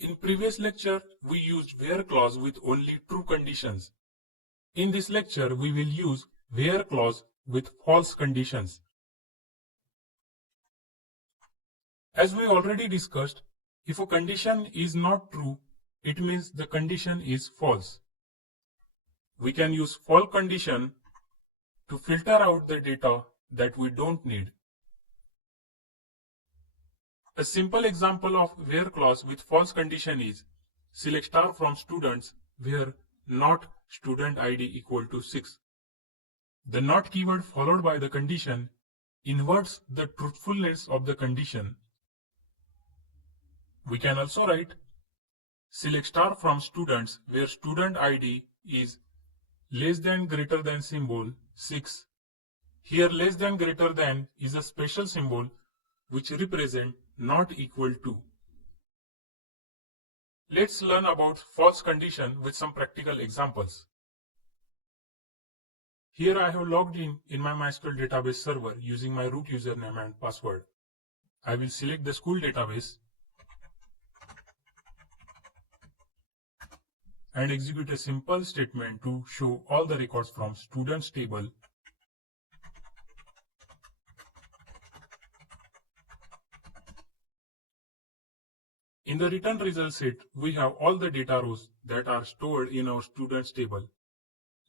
In previous lecture, we used where clause with only true conditions. In this lecture, we will use where clause with false conditions. As we already discussed, if a condition is not true, it means the condition is false. We can use false condition to filter out the data that we don't need. A simple example of where clause with false condition is select star from students where not student ID equal to 6. The not keyword followed by the condition inverts the truthfulness of the condition. We can also write select star from students where student ID is less than greater than symbol 6. Here less than greater than is a special symbol which represent not equal to. Let's learn about false condition with some practical examples. Here I have logged in my MySQL database server using my root username and password. I will select the school database and execute a simple statement to show all the records from students table. In the return result set, we have all the data rows that are stored in our students table.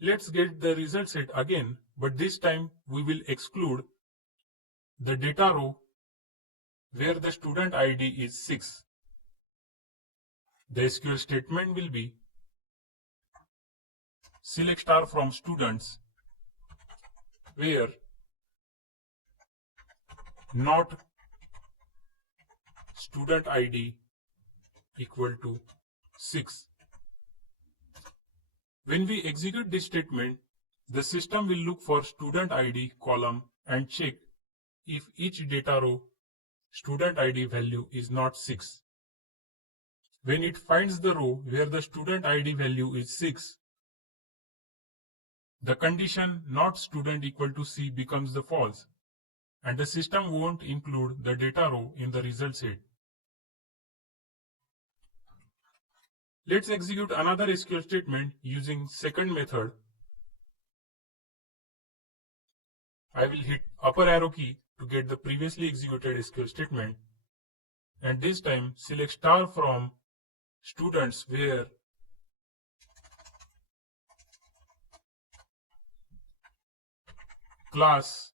Let's get the result set again, but this time we will exclude the data row where the student ID is 6. The SQL statement will be select star from students where not student ID equal to 6. When we execute this statement, the system will look for student ID column and check if each data row student ID value is not 6. When it finds the row where the student ID value is 6, the condition not student equal to C becomes the false, and the system won't include the data row in the result set. Let's execute another SQL statement using second method. I will hit upper arrow key to get the previously executed SQL statement, and this time select star from students where class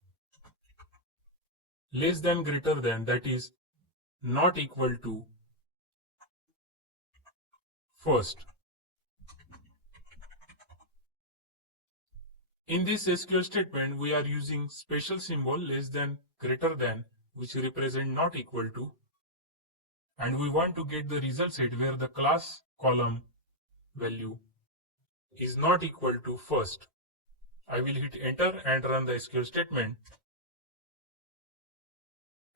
less than greater than, that is not equal to first. In this SQL statement, we are using special symbol less than greater than which represent not equal to, and we want to get the result set where the class column value is not equal to first. I will hit enter and run the SQL statement,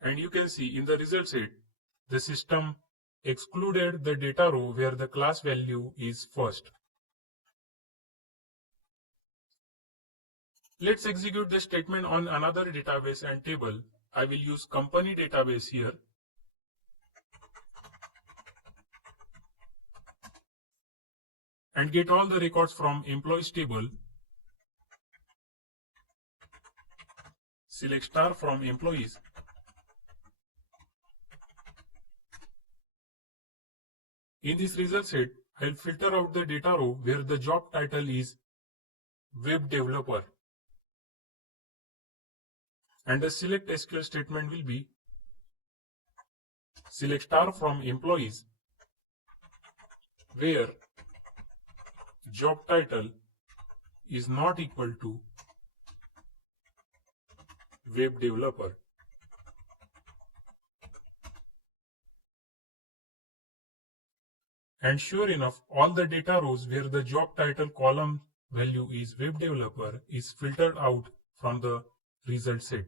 and you can see in the result set the system excluded the data row where the class value is first. Let's execute the statement on another database and table. I will use company database here. And get all the records from employees table. Select star from employees. In this result set, I will filter out the data row where the job title is web developer. And the select SQL statement will be select star from employees where job title is not equal to web developer. And sure enough, all the data rows where the job title column value is web developer is filtered out from the result set.